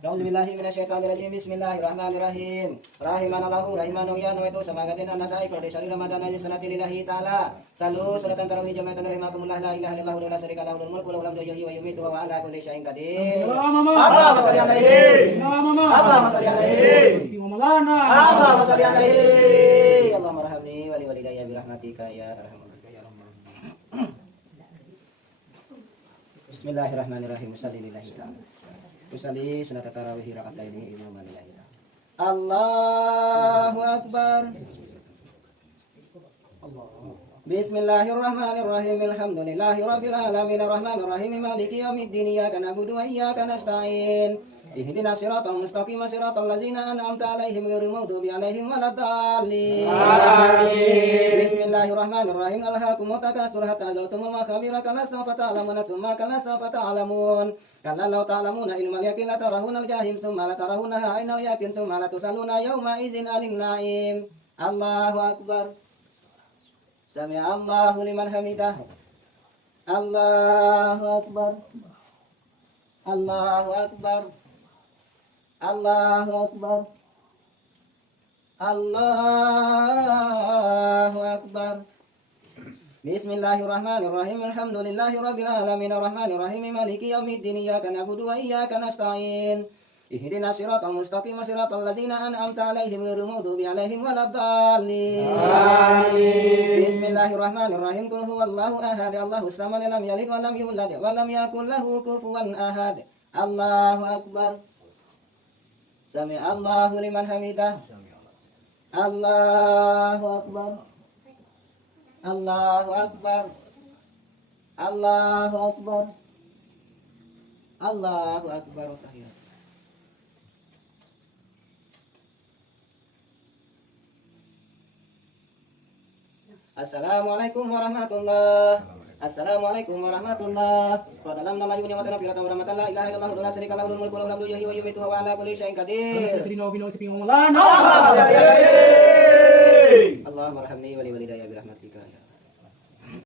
A'udzubillahi minasyaitonirrajim. Bismillahirrahmanirrahim. Rahimanallahu rahiman ya nawaitu samagatin anasai qadi syahri ramadan ajin sanati lillahi ta'ala. Salu suratan tarawih jama'atan rahimakumullah la ilaha illallah la syarika lahu lahul mulku wa lahul hamdu wa yumiitu wa ala kulli syai'in qadir. Allahumma shalli alaihi. Allahumma shalli alaihi. Allahumma shalli alaihi. Allahumma arhamni wa li walidayya bi rahmatika ya arhamar rahimin. Bismillahirrahmanirrahim. Shallillahi ta'ala. Usalli sunat tarawih raka'ataini imam lillahi. Allahu akbar. Bismillahirrahmanirrahim. Alhamdulillahi rabbil alamin arrahmanir rahim maliki yaumiddin iyyaka na'budu wa iyyaka nasta'in. Ihdinas siratal mustaqim siratal ladzina an'amta 'alaihim ghairil maghdubi 'alaihim waladdallin. Amin. Bismillahirrahmanirrahim. Alhaakumut takatsur hatta zurtumul maqabira kalla sawfa ta'lamuna tsumma kalla sawfa ta'lamun. Kalla law ta'lamuna ilmal yaqin la tarawunal jahim tsumma la tarawunaha 'ainal yaqin tsumma la tusaluna yawma idzin 'anil na'im. Allahu akbar. Sami'a Allahu liman hamidah. Allahu akbar. Allahu akbar. Allahu akbar. Allahu akbar. Bismillahirrahmanirrahim. Alhamdulillahi rabbil alamin arrahmanir rahim maliki yaumiddin iyyaka na'budu wa iyyaka nasta'in. Ihdinas siratal mustaqim siratal ladzina an'amta 'alaihim ghairil maghdubi 'alaihim waladdallin. Amin. Bismillahirrahmanirrahim. Qul huwallahu ahad. Allahus samad. Lam yalid wa lam yulad wa lam yakul lahu kufuwan ahad. Allahu akbar. Sami'a Allahu liman hamidah. Allahu akbar. Allahu akbar. Allahu akbar. Allahu akbar. Assalamualaikum warahmatullahi. Assalamualaikum warahmatullahi. Wa dalam nama ibunya mata nafiratan wa rahmatan la ilaha illallah wa la syarika lahu lahul mulku wa lahul hamdu wa yumiitu wa ala kulli syai'in qadir. Allahumma arhamni wa li walidayya bi rahmatik.